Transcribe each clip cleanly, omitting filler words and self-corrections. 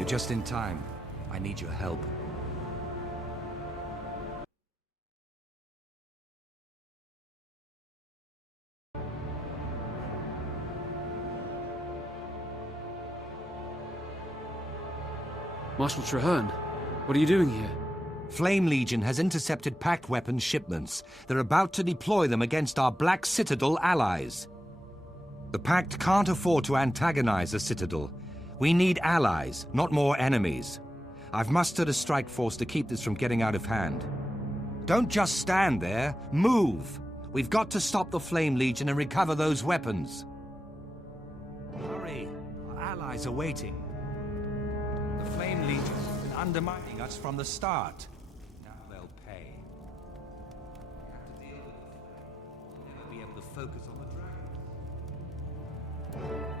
You're just in time. I need your help. Marshal Trahearne, what are you doing here? Flame Legion has intercepted Pact weapons shipments. They're about to deploy them against our Black Citadel allies. The Pact can't afford to antagonize the Citadel. We need allies, not more enemies. I've mustered a strike force to keep this from getting out of hand. Don't just stand there. Move! We've got to stop the Flame Legion and recover those weapons. Hurry! Our allies are waiting. The Flame Legion has been undermining us from the start. Now they'll pay. We have to deal with it. We'll never be able to focus on the dragons.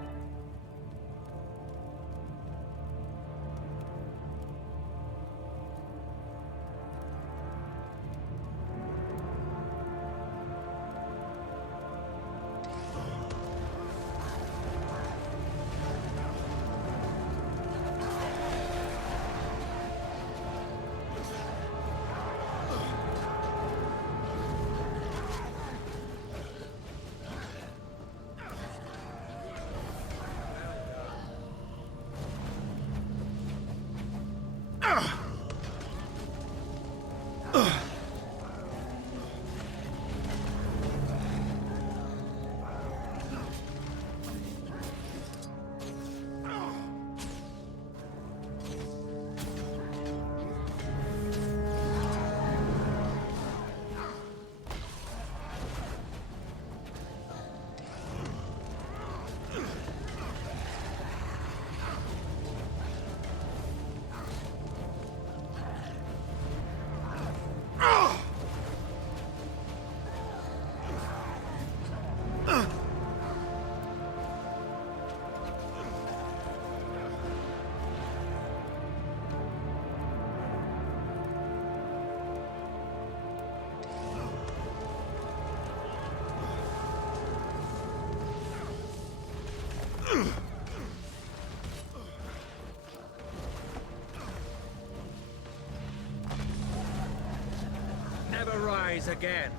Never rise again.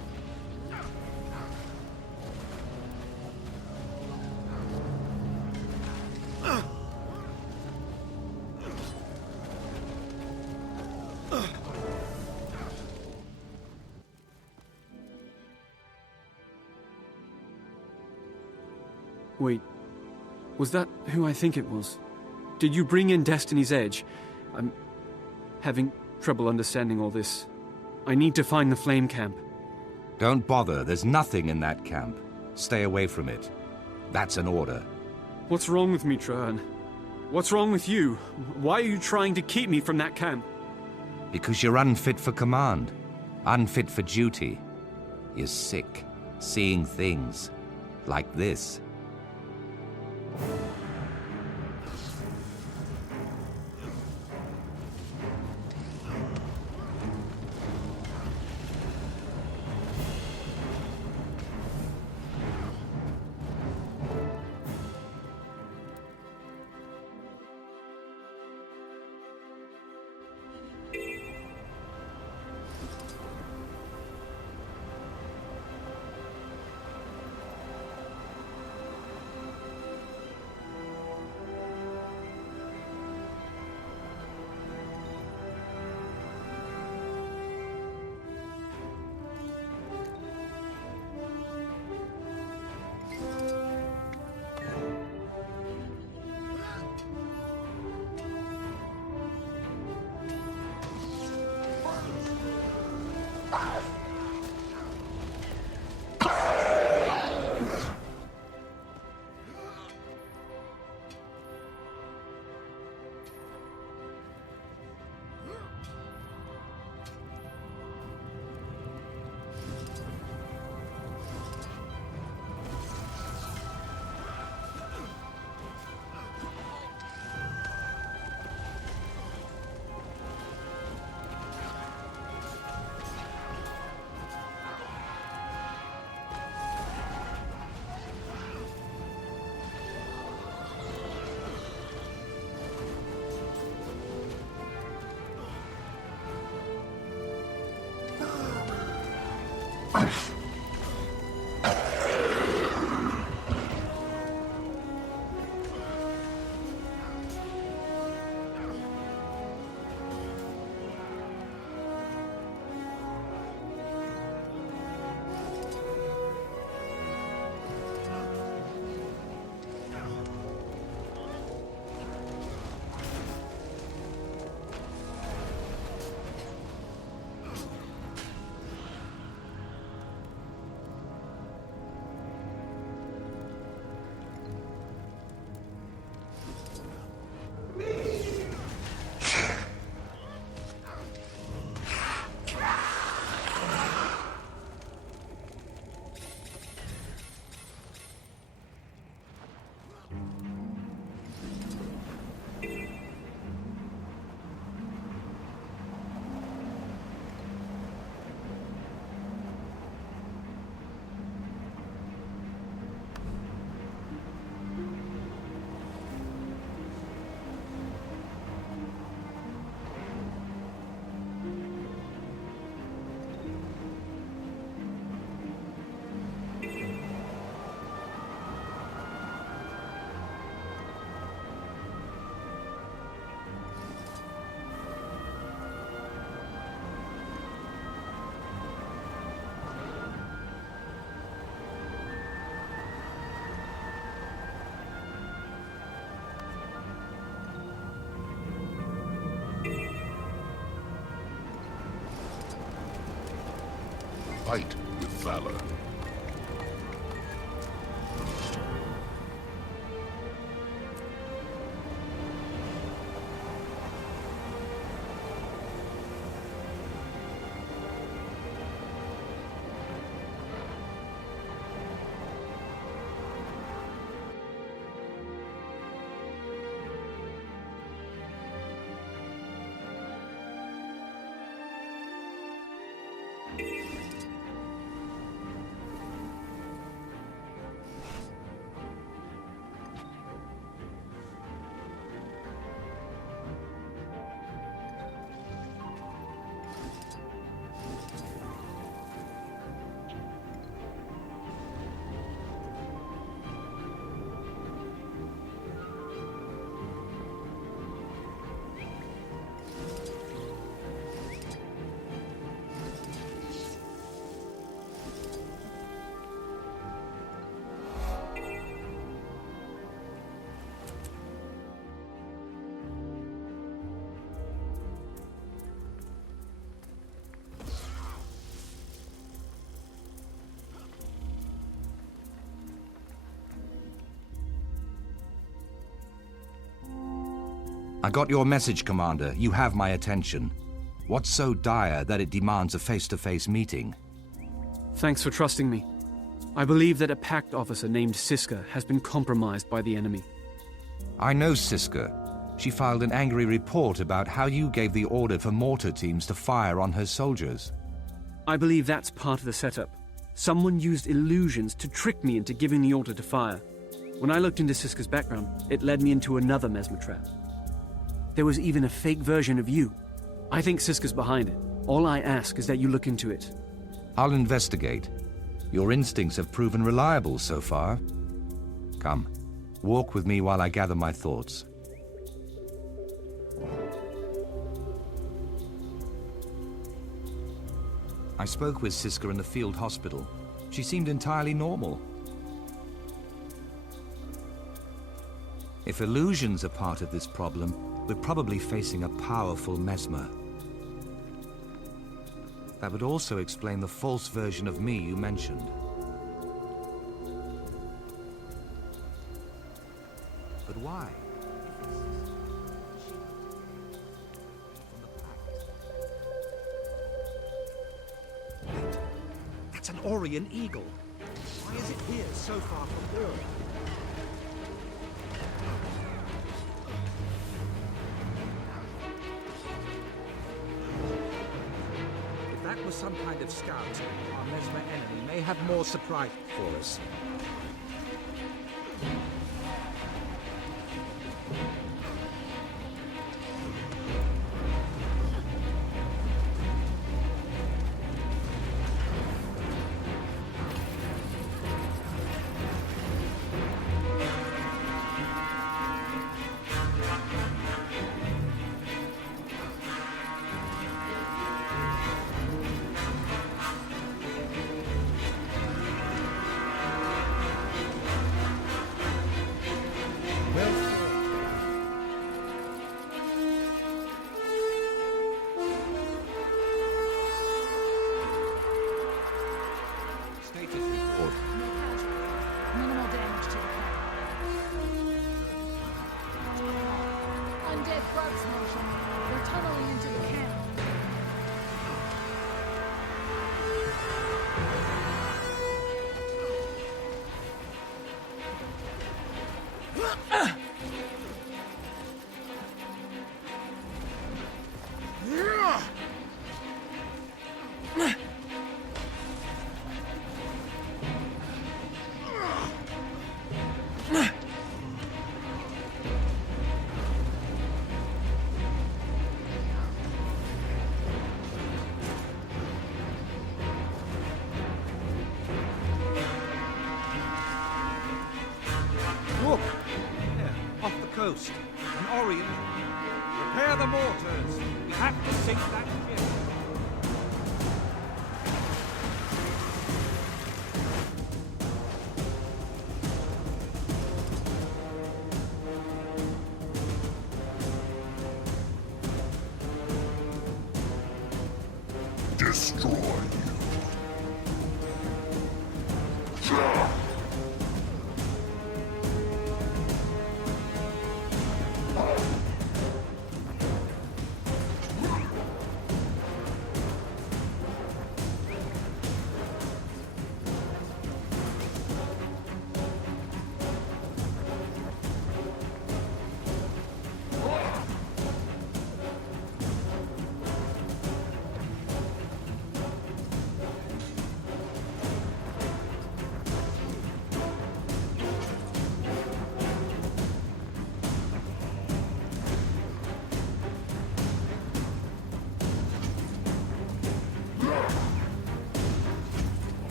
Wait, was that who I think it was? Did you bring in Destiny's Edge? I'm having trouble understanding all this. I need to find the Flame Camp. Don't bother. There's nothing in that camp. Stay away from it. That's an order. What's wrong with me, Trahearne? What's wrong with you? Why are you trying to keep me from that camp? Because you're unfit for command. Unfit for duty. You're sick. Seeing things. Like this. fight with valor. I got your message, Commander. You have my attention. What's so dire that it demands a face-to-face meeting? Thanks for trusting me. I believe that a Pact officer named Siska has been compromised by the enemy. I know Siska. She filed an angry report about how you gave the order for mortar teams to fire on her soldiers. I believe that's part of the setup. Someone used illusions to trick me into giving the order to fire. When I looked into Siska's background, it led me into another mesmer trap. There was even a fake version of you. I think Siska's behind it. All I ask is that you look into it. I'll investigate. Your instincts have proven reliable so far. Come, walk with me while I gather my thoughts. I spoke with Siska in the field hospital. She seemed entirely normal. If illusions are part of this problem, we're probably facing a powerful mesmer. That would also explain the false version of me you mentioned. But why? Wait, that's an Orion Eagle. Why is it here so far from Earth? That was some kind of scout. Our Mesmer enemy may have more surprise for us. Minimal damage to the camp. Undead bugs, Marshal. They're tunneling into the camp. Look! There, off the coast. An Orion. Repair the mortars. We have to sink that ship. Destroy you.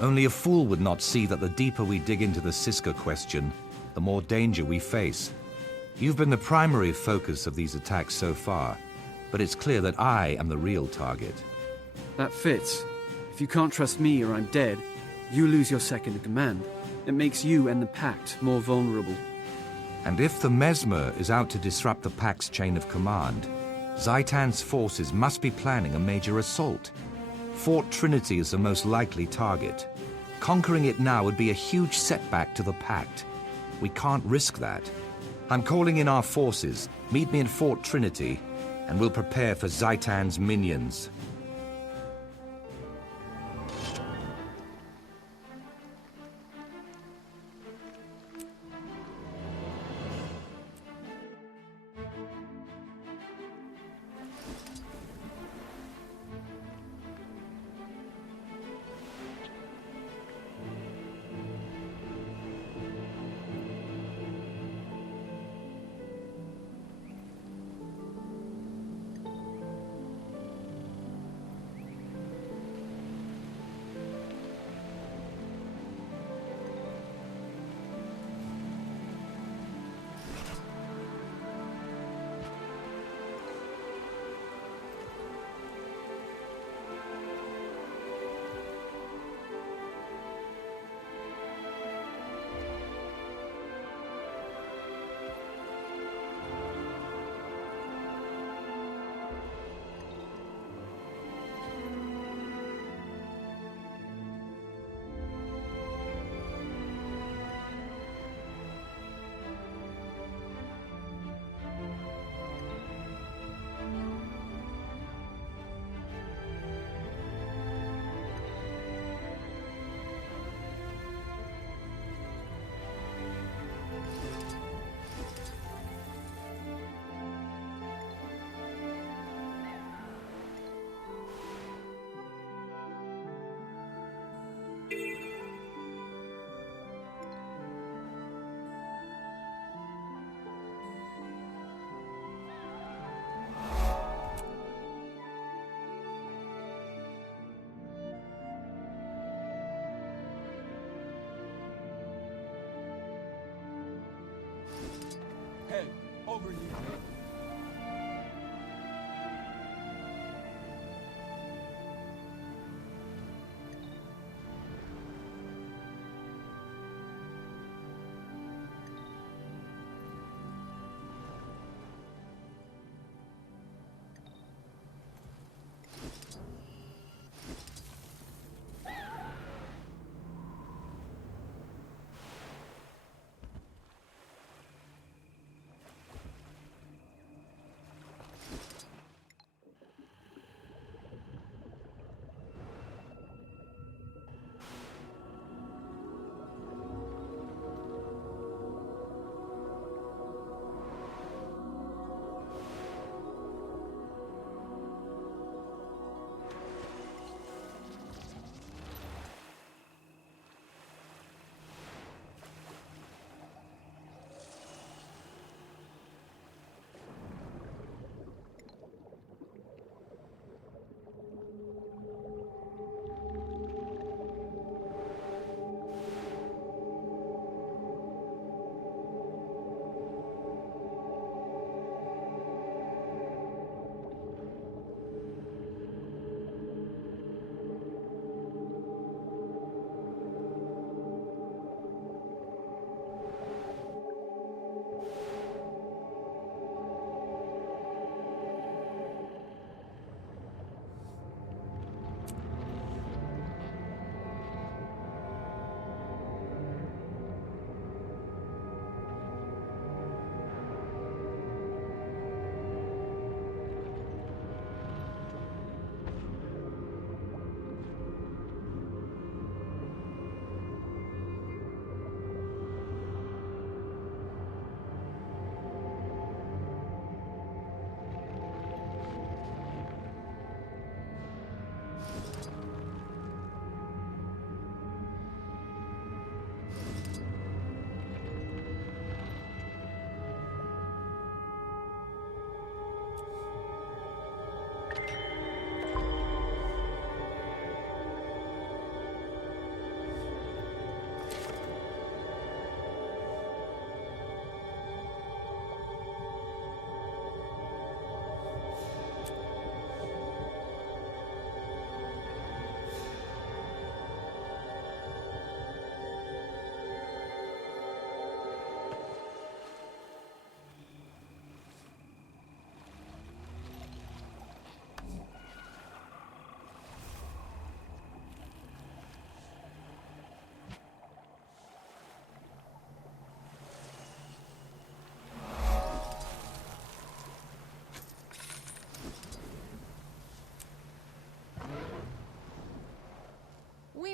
Only a fool would not see that the deeper we dig into the Siska question, the more danger we face. You've been the primary focus of these attacks so far, but it's clear that I am the real target. That fits. If you can't trust me or I'm dead, you lose your second in command. It makes you and the Pact more vulnerable. And if the Mesmer is out to disrupt the Pact's chain of command, Zhaitan's forces must be planning a major assault. Fort Trinity is the most likely target. Conquering it now would be a huge setback to the Pact. We can't risk that. I'm calling in our forces. Meet me in Fort Trinity, and we'll prepare for Zhaitan's minions. Hey, over you.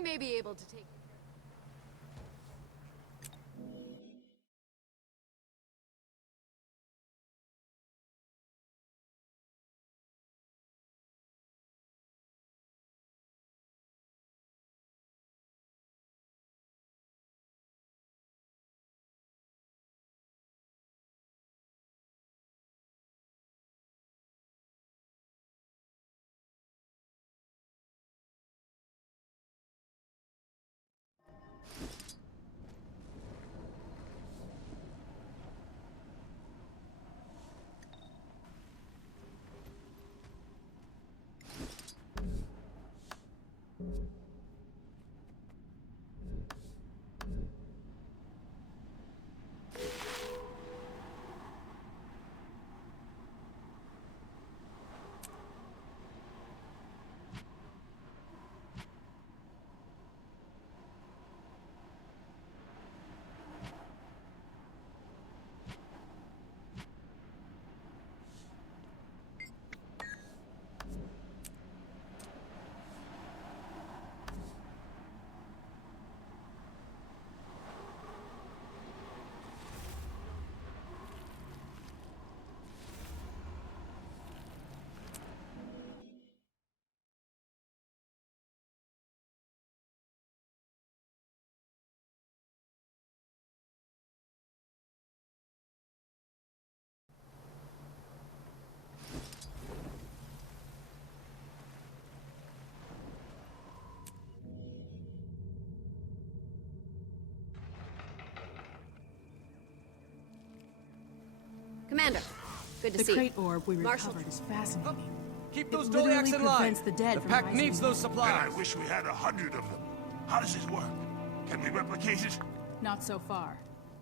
may be able to take... Commander, good to The see you. crate orb we Marshal- recovered is fascinating. Keep It those literally Doliacs in line. prevents the dead The from pack rising needs those again. supplies. And I wish we had 100 of them. How does it work? Can we replicate it? Not so far.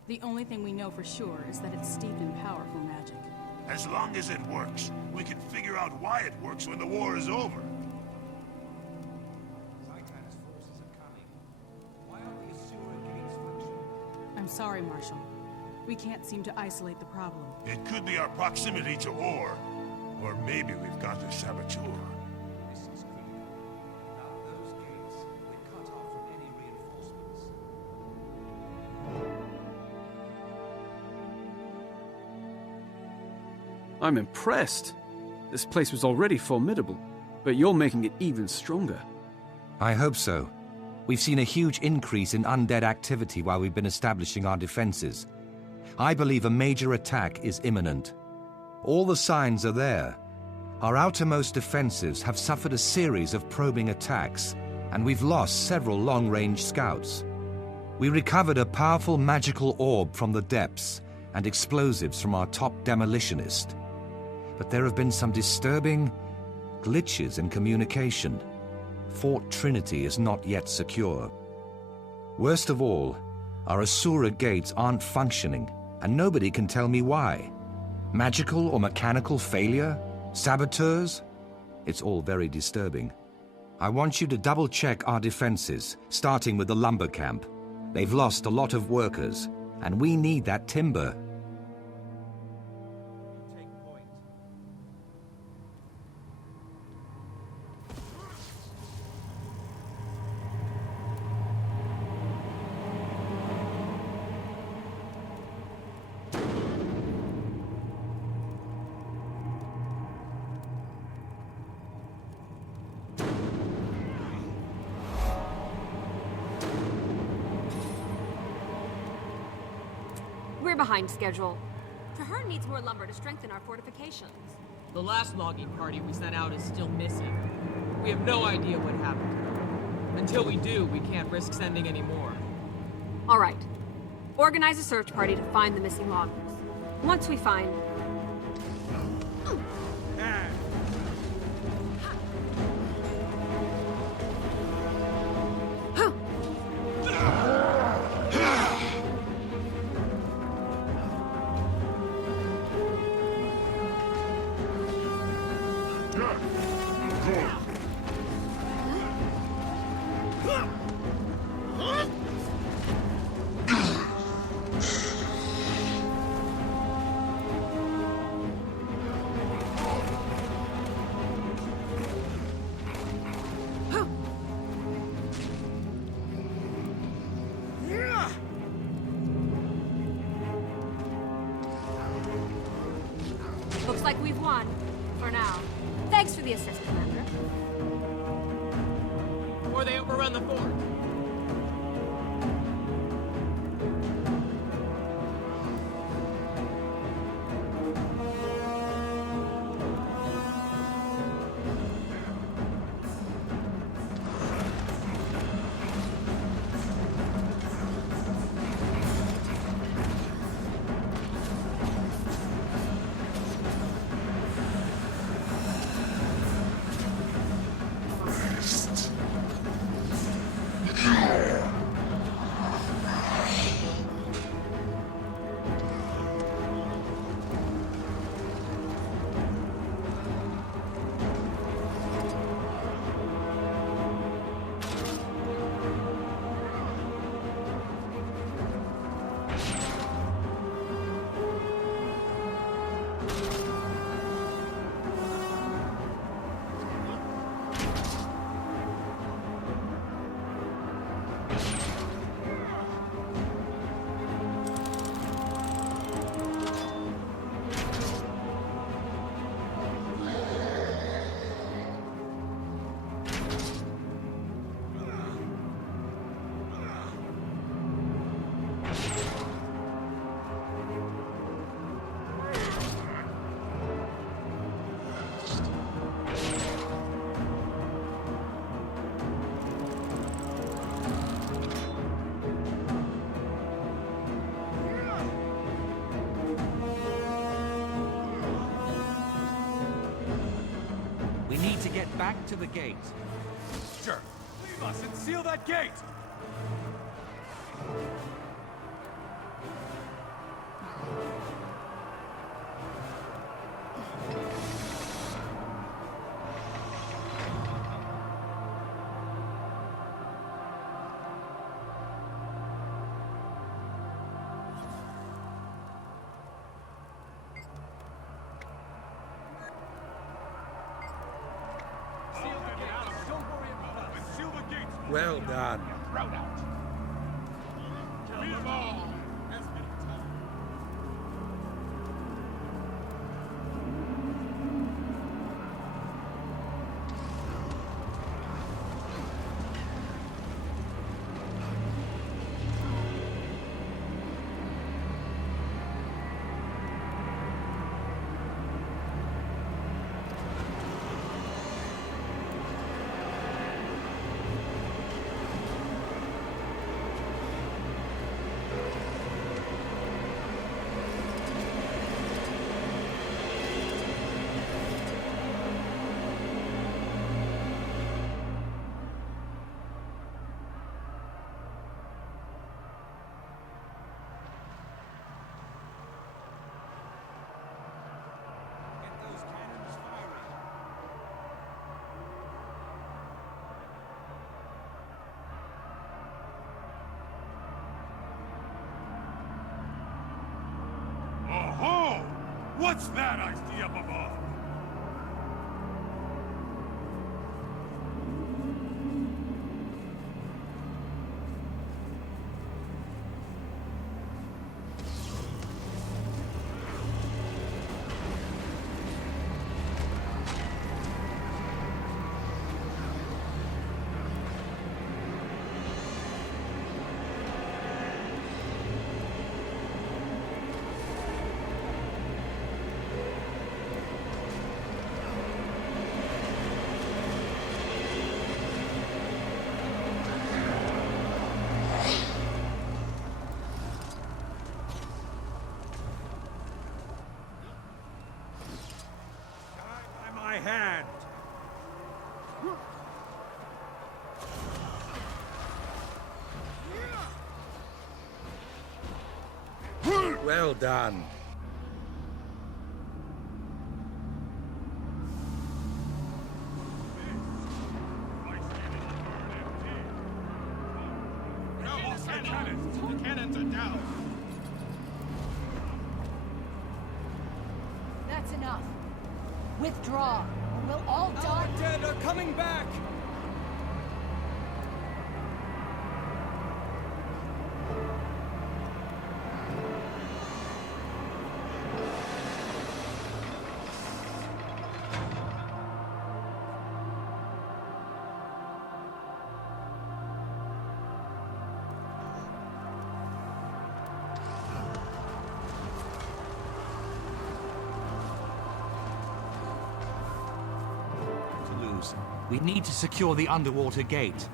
The only thing we know for sure is that it's steeped in powerful magic. As long as it works, we can figure out why it works when the war is over. Zaitan's forces are coming. Why aren't the Asura gates functioning? I'm sorry, Marshal. We can't seem to isolate the problem. It could be our proximity to ore. Or maybe we've got a saboteur. This is critical. Without those gates, we're cut off from any reinforcements. I'm impressed. This place was already formidable, but you're making it even stronger. I hope so. We've seen a huge increase in undead activity while we've been establishing our defenses. I believe a major attack is imminent. All the signs are there. Our outermost defensives have suffered a series of probing attacks, and we've lost several long-range scouts. We recovered a powerful magical orb from the depths and explosives from our top demolitionist. But there have been some disturbing glitches in communication. Fort Trinity is not yet secure. Worst of all, our Asura gates aren't functioning, and nobody can tell me why. Magical or mechanical failure? Saboteurs? It's all very disturbing. I want you to double-check our defenses, starting with the lumber camp. They've lost a lot of workers, and we need that timber. Take point. We're behind schedule. Traherne needs more lumber to strengthen our fortifications. The last logging party we sent out is still missing. We have no idea what happened to them. Until we do, we can't risk sending any more. All right. Organize a search party to find the missing loggers. Once we find... Ah. won. For now. Thanks for the assist, Commander. Or they overrun the fort. We need to get back to the gate. Sure. Leave us and seal that gate! Well done. Oh-ho! What's that I see up above? By my hand! Well done. The cannons are down. That's enough. Withdraw, or we'll all die. Our dead are coming back! close. We need to secure the underwater gate.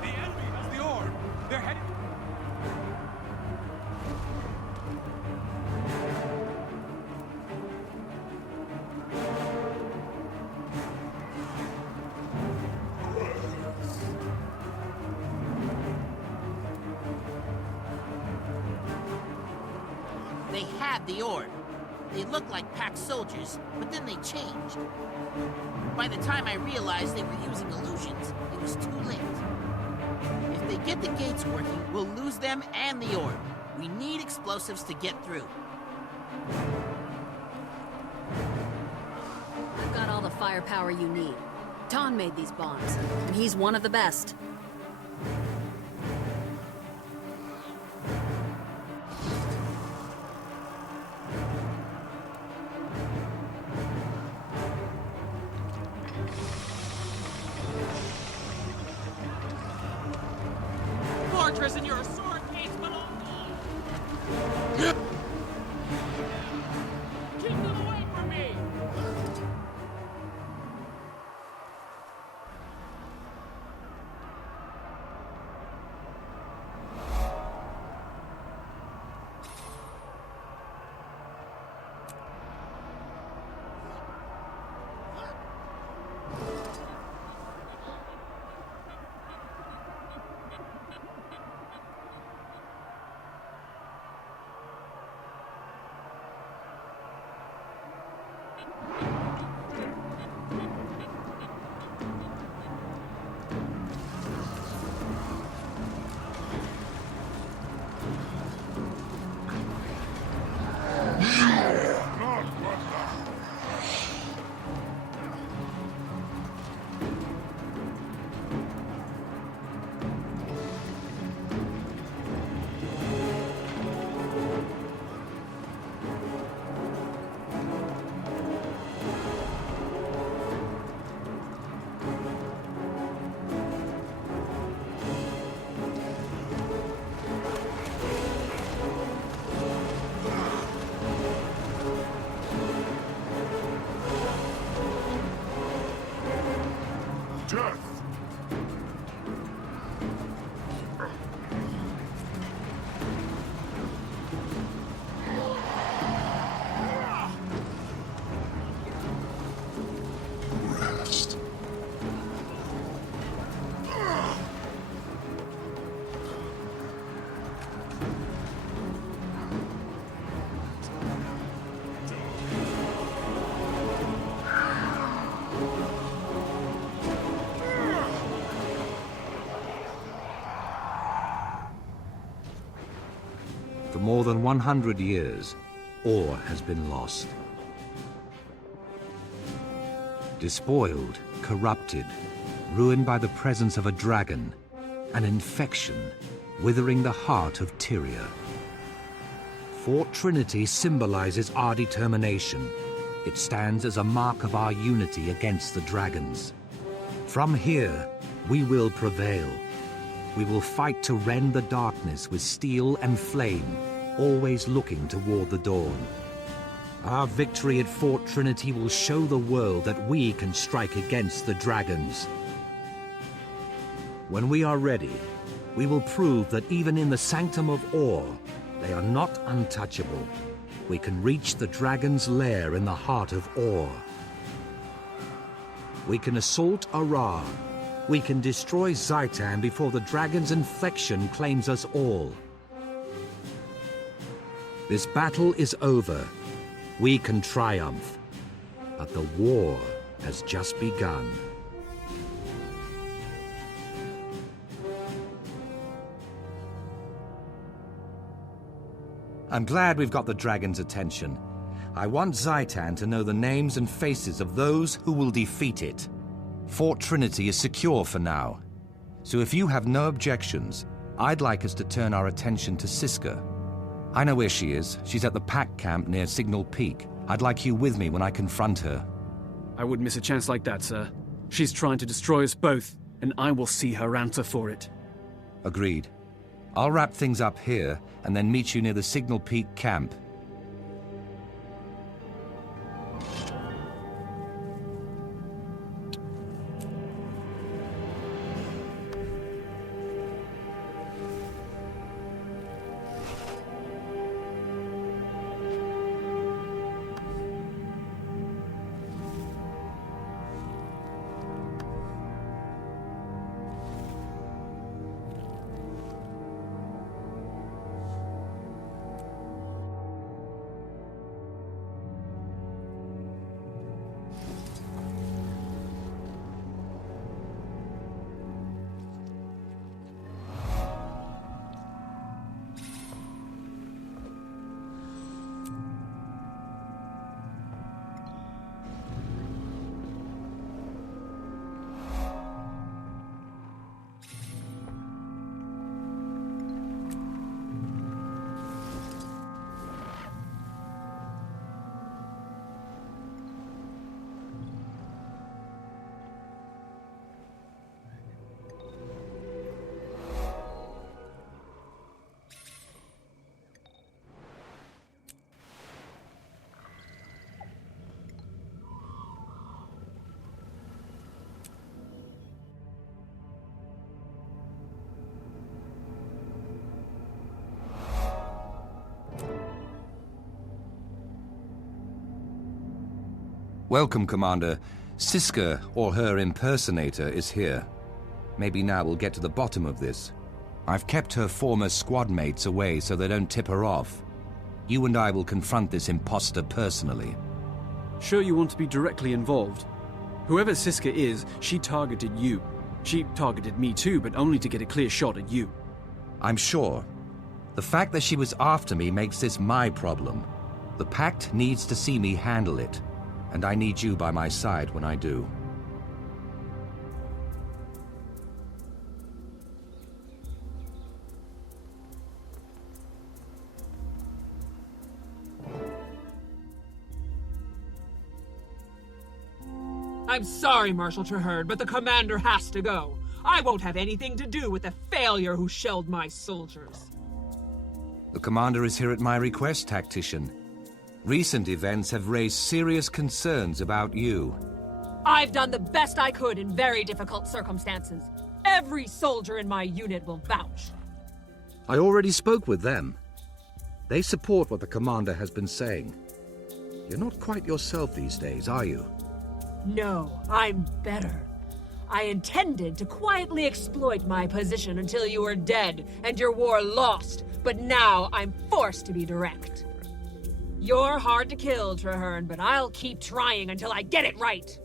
The enemy has the orb! They're headed... They had the orb. They looked like packed soldiers, but then they changed. By the time I realized they were using illusions, it was too late. If they get the gates working, we'll lose them and the orb. We need explosives to get through. I've got all the firepower you need. Ton made these bombs, and he's one of the best. Fortress and your sword case belong to us. Keep them away from me! Death! Rest. For more than 100 years, ore has been lost. Despoiled, corrupted, ruined by the presence of a dragon, an infection, withering the heart of Tyria. Fort Trinity symbolizes our determination. It stands as a mark of our unity against the dragons. From here, we will prevail. We will fight to rend the darkness with steel and flame, always looking toward the dawn. Our victory at Fort Trinity will show the world that we can strike against the dragons. When we are ready, we will prove that even in the Sanctum of Ore, they are not untouchable. We can reach the dragon's lair in the heart of Ore. We can assault Arar. We can destroy Zaitan before the dragon's infection claims us all. This battle is over. We can triumph. But the war has just begun. I'm glad we've got the dragon's attention. I want Zhaitan to know the names and faces of those who will defeat it. Fort Trinity is secure for now. So if you have no objections, I'd like us to turn our attention to Siska. I know where she is. She's at the Pact camp near Signal Peak. I'd like you with me when I confront her. I wouldn't miss a chance like that, sir. She's trying to destroy us both, and I will see her answer for it. Agreed. I'll wrap things up here, and then meet you near the Signal Peak camp. Welcome, Commander. Siska, or her impersonator, is here. Maybe now we'll get to the bottom of this. I've kept her former squad mates away so they don't tip her off. You and I will confront this imposter personally. Sure you want to be directly involved? Whoever Siska is, she targeted you. She targeted me too, but only to get a clear shot at you. I'm sure. The fact that she was after me makes this my problem. The Pact needs to see me handle it, and I need you by my side when I do. I'm sorry, Marshal Traherne, but the commander has to go. I won't have anything to do with the failure who shelled my soldiers. The commander is here at my request, Tactician. Recent events have raised serious concerns about you. I've done the best I could in very difficult circumstances. Every soldier in my unit will vouch. I already spoke with them. They support what the commander has been saying. You're not quite yourself these days, are you? No, I'm better. I intended to quietly exploit my position until you were dead and your war lost, but now I'm forced to be direct. You're hard to kill, Traherne, but I'll keep trying until I get it right.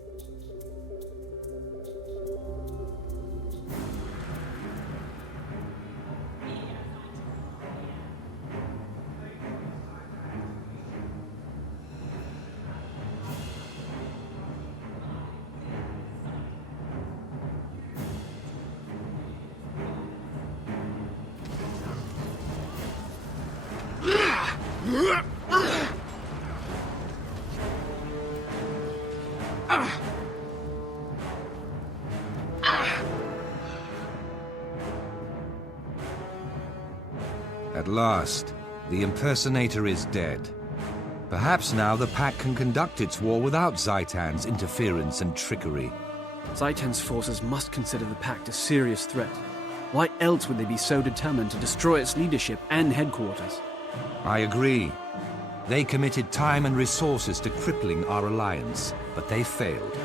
At last, the impersonator is dead. Perhaps now the Pact can conduct its war without Zhaitan's interference and trickery. Zhaitan's forces must consider the Pact a serious threat. Why else would they be so determined to destroy its leadership and headquarters? I agree. They committed time and resources to crippling our alliance, but they failed.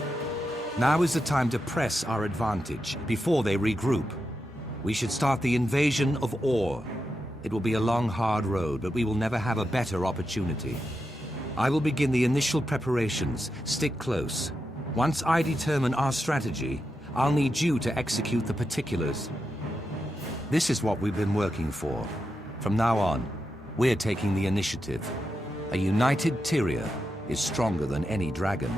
Now is the time to press our advantage before they regroup. We should start the invasion of Orr. It will be a long, hard road, but we will never have a better opportunity. I will begin the initial preparations. Stick close. Once I determine our strategy, I'll need you to execute the particulars. This is what we've been working for. From now on, we're taking the initiative. A united Tyria is stronger than any dragon.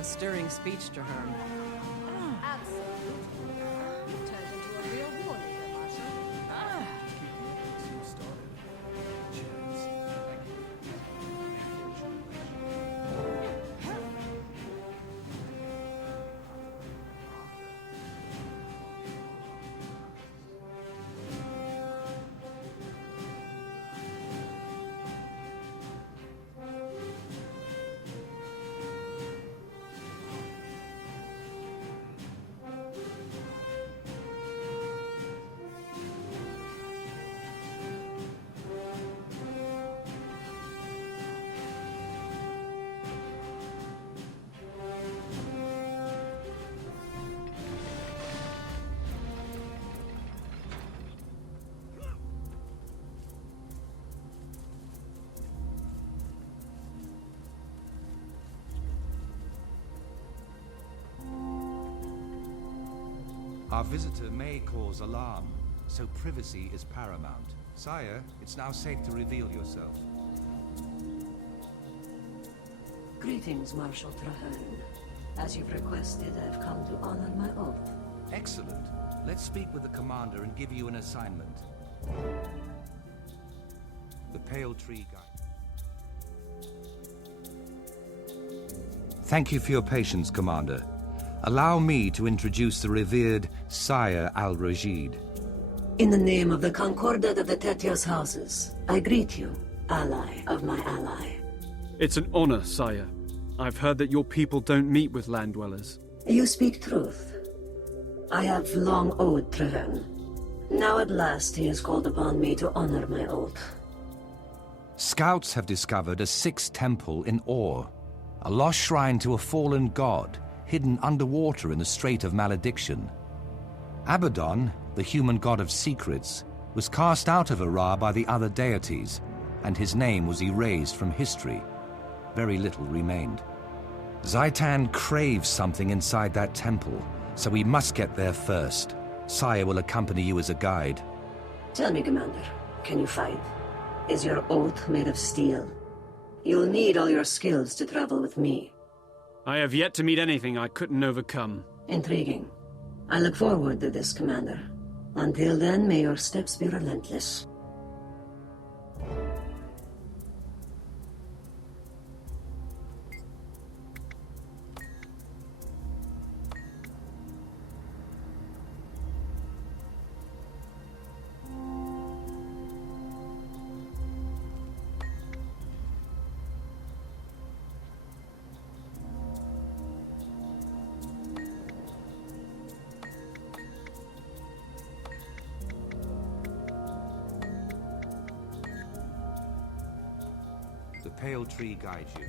Stirring speech to her. Absolutely. You've turned into a real war leader, Marsha. Our visitor may cause alarm, so privacy is paramount. Sire, it's now safe to reveal yourself. Greetings, Marshal Traherne. As you've requested, I've come to honor my oath. Excellent. Let's speak with the commander and give you an assignment. The Pale Tree Guide. Thank you for your patience, Commander. Allow me to introduce the revered Sire Al-Rashid. In the name of the Concordat of the Tetios houses, I greet you, ally of my ally. It's an honor, sire. I've heard that your people don't meet with land dwellers. You speak truth. I have long owed Traherne. Now at last he has called upon me to honor my oath. Scouts have discovered a sixth temple in Or, a lost shrine to a fallen god, hidden underwater in the Strait of Malediction. Abaddon, the human god of secrets, was cast out of Ara by the other deities, and his name was erased from history. Very little remained. Zhaitan craves something inside that temple, so we must get there first. Sire will accompany you as a guide. Tell me, Commander, can you fight? Is your oath made of steel? You'll need all your skills to travel with me. I have yet to meet anything I couldn't overcome. Intriguing. I look forward to this, Commander. Until then, may your steps be relentless. pale tree guide you.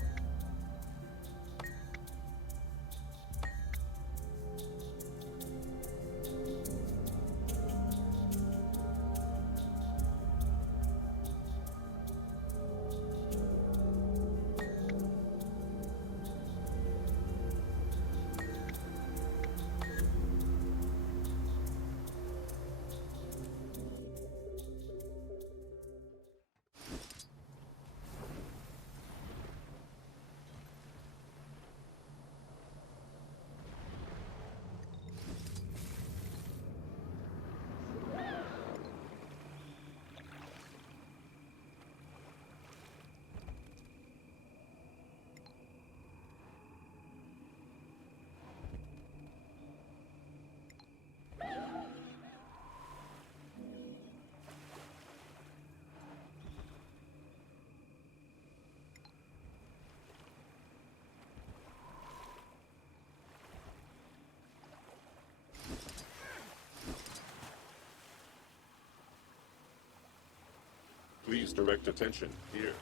Please direct attention here.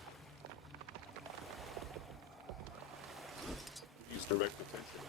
Please direct attention.